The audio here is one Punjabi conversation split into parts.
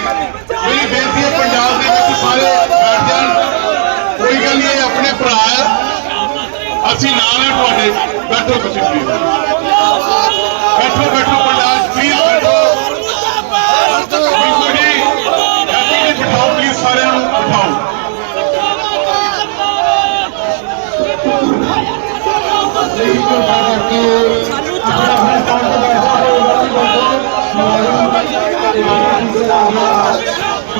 ਬਣਾਓ। ਮੇਰੀ ਬੇਨਤੀ ਹੈ ਪੰਜਾਬ ਦੇ ਵਿੱਚ ਸਾਰੇ ਬੈਠ ਜਾਣ ਕੋਈ ਗੱਲ ਨਹੀਂ ਆਪਣੇ ਭਰਾ ਅਸੀਂ ਨਾਲ ਹਾਂ ਤੁਹਾਡੇ। ਬੈਠੋ ਤੁਸੀਂ। ਬੈਠੋ ਬੈਠੋ ਪੰਡਾਲ ਪਲੀਜ਼ ਬੈਠੋ। ਬਿਲਕੁਲ ਜੀ। ਜੀ ਬਿਠਾਓ ਪਲੀਜ਼ ਸਾਰਿਆਂ ਨੂੰ ਬਿਠਾਓ। ਬੈਠੋ ਮੇਰੀਆਂ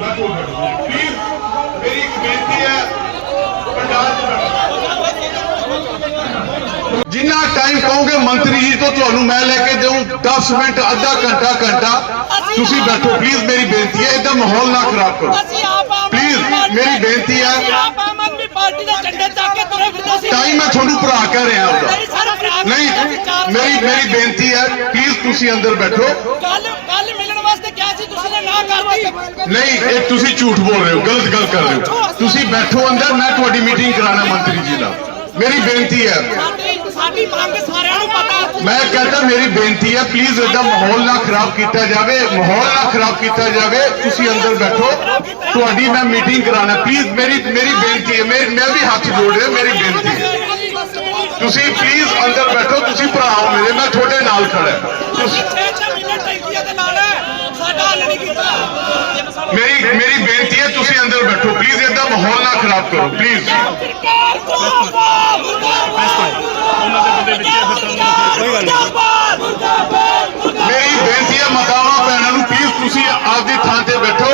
ਨੂੰ ਪਲੀਜ਼ ਅੰਦਰ ਬੈਠੋ ਪਲੀਜ਼ ਮੇਰੀ ਇੱਕ ਬੇਨਤੀ ਹੈ ਪੰਡਾਲ ਚ ਬੈਠੋ। ਜਿੰਨਾ ਟਾਈਮ ਕਹੋਗੇ ਮੰਤਰੀ ਜੀ ਤੋਂ ਤੁਹਾਨੂੰ ਮੈਂ ਲੈ ਕੇ ਦੇਉਂ 10 ਮਿੰਟ ਅੱਧਾ ਘੰਟਾ ਘੰਟਾ ਤੁਸੀਂ ਬੈਠੋ। ਪਲੀਜ਼ ਮੇਰੀ ਬੇਨਤੀ ਹੈ ਇਹਦਾ ਮਾਹੌਲ ਨਾ ਖਰਾਬ ਕਰੋ। ਪਾਰਟੀ ਮੇਰੀ ਬੇਨਤੀ ਹੈ। ਆਪ ਆਮ ਆਦਮੀ ਪਾਰਟੀ ਦੇ ਝੰਡੇ ਚੱਕ ਕੇ ਤੁਰੇ ਫਿਰਦੇ ਸੀ। ਹੀ ਮੈਂ ਤੁਹਾਨੂੰ ਭਰਾ ਕਹਿ ਰਿਹਾ ਖਰਾਬ ਨਹੀਂ ਮੇਰੀ ਮੇਰੀ ਬੇਨਤੀ ਹੈ ਪਲੀਜ਼ ਤੁਸੀਂ ਅੰਦਰ ਬੈਠੋ। ਕੱਲ ਕੱਲ ਮਿਲਣ ਵਾਸਤੇ ਕਿਹਾ ਸੀ ਤੁਸੀਂ ਨੇ ਨਾ ਕਰਤੀ ਨਹੀਂ, ਇਹ ਤੁਸੀਂ ਝੂਠ ਬੋਲ ਰਹੇ ਹੋ, ਗਲਤ ਗੱਲ ਕਰ ਰਹੇ ਹੋ। ਤੁਸੀਂ ਬੈਠੋ ਅੰਦਰ, ਮੈਂ ਤੁਹਾਡੀ ਮੀਟਿੰਗ ਕਰਾਣਾ ਮੰਤਰੀ ਜੀ ਨਾਲ ਮੇਰੀ ਬੇਨਤੀ ਹੈ। ਸਾਡੀ ਮੰਗ ਸਾਰਿਆਂ ਨੂੰ ਪਤਾ ਮੈਂ ਕਹਿੰਦਾ ਮੇਰੀ ਬੇਨਤੀ ਹੈ ਪਲੀਜ਼ ਇਹਦਾ ਮਾਹੌਲ ਨਾ ਖਰਾਬ ਕੀਤਾ ਜਾਵੇ, ਮਾਹੌਲ ਨਾ ਖਰਾਬ ਕੀਤਾ ਜਾਵੇ, ਤੁਸੀਂ ਅੰਦਰ ਬੈਠੋ। ਤੁਹਾਡੀ ਮੈਂ ਮੀਟਿੰਗ ਕਰਾਣਾ ਪਲੀਜ਼ ਮੇਰੀ ਮੇਰੀ ਬੇਨਤੀ ਹੈ ਮੈਂ ਮੈਂ ਵੀ ਹੱਥ ਜੋੜ ਰਿਹਾ, ਮੇਰੀ ਬੇਨਤੀ ਹੈ। ਤੁਸੀਂ ਪਲੀਜ਼ ਅੰਦਰ ਬੈਠੋ, ਤੁਸੀਂ ਭਰਾ ਹੋ ਮੇਰੇ, ਮੈਂ ਤੁਹਾਡੇ ਨਾਲ ਖੜਾ ਤੁਸੀਂ 6-6 ਮਹੀਨੇ ਟੈਂਕੀਆਂ ਦੇ ਨਾਲ ਮੇਰੀ ਮੇਰੀ ਬੇਨਤੀ ਹੈ ਤੁਸੀਂ ਅੰਦਰ ਬੈਠੋ। ਪਲੀਜ਼ ਇਹਦਾ ਮਾਹੌਲ ਨਾ ਖਰਾਬ ਕਰੋ। ਪਲੀਜ਼ ਸਰਕਾਰ ਮੁਰਦਾਬਾਦ ਮੁਰਦਾਬਾਦ ਉਹਨਾਂ ਦੇ ਬੰਦੇ ਵਿੱਚ ਕੋਈ ਗੱਲ ਨਹੀਂ ਮੇਰੀ ਬੇਨਤੀ ਹੈ ਮਾਤਾਵਾਂ ਭੈਣਾਂ ਨੂੰ ਪਲੀਜ਼ ਤੁਸੀਂ ਆਪਦੀ ਥਾਂ ਤੇ ਬੈਠੋ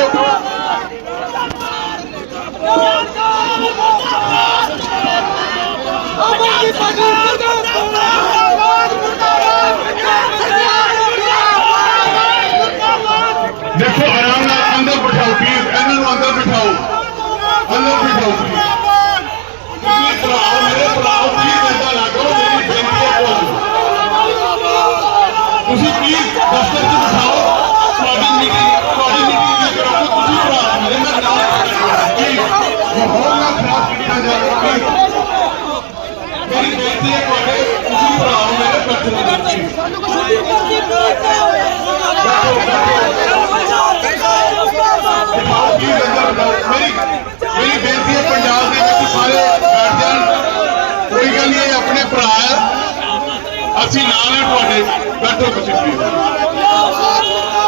ਦੇਖੋ, ਆਰਾਮ ਨਾਲ ਅੰਦਰ ਬਿਠਾਓ ਪਲੀਜ਼ ਇਹਨਾਂ ਨੂੰ ਅੰਦਰ ਬਿਠਾਓ। ਅੰਦਰ ਬਿਠਾਓ ਤੁਸੀਂ ਭਰਾਓ, ਮੇਰੇ ਭਰਾਓ ਪਲੀਜ਼ ਏਦਾਂ ਨਾ ਕਰੋ, ਮੇਰੀ ਬੇਨਤੀ ਹੈ ਤੁਹਾਨੂੰ ਤੁਸੀਂ ਪਲੀਜ਼ ਦਫ਼ਤਰ 'ਚ ਬਿਠਾਓ। ਤੁਹਾਡੀ ਮੀਟਿੰਗ ਤੁਹਾਡੀ ਮੀਟਿੰਗ ਨਾ ਕਰੋ ਤੁਸੀਂ ਭਰਾਓ ਮੇਰੇ ਮੈਂ ਨਾਲ ਪਲੀਜ਼ ਮਾਹੌਲ ਨਾ ਖਰਾਬ ਕੀਤਾ ਜਾਵੇ ਮੇਰੀ ਬੇਨਤੀ ਹੈ ਤੁਹਾਡੇ, ਤੁਸੀਂ ਭਰਾਓ, ਮੇਰੇ ਬੱਚੇ ਬਿਠਾਓ ਅਸੀਂ ਨਾਲ ਹਾਂ ਤੁਹਾਡੇ ਬੈਠੋ ਤੁਸੀਂ please।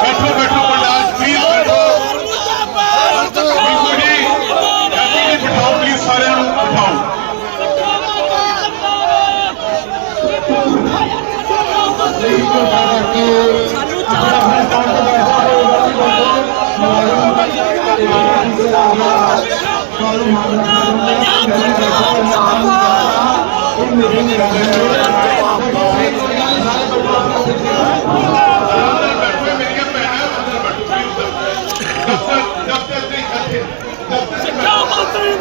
ਬੈਠੋ ਬੈਠੋ ਪੰਡਾਲ ਪਲੀਜ਼ ਬੈਠੋ ਬਿਲਕੁਲ ਜੀ ਹੈਪੀ ਜੀ ਬਿਠਾਓ ਪਲੀਜ਼ ਸਾਰਿਆਂ ਨੂੰ ਬਿਠਾਓ ਬੈਠੋ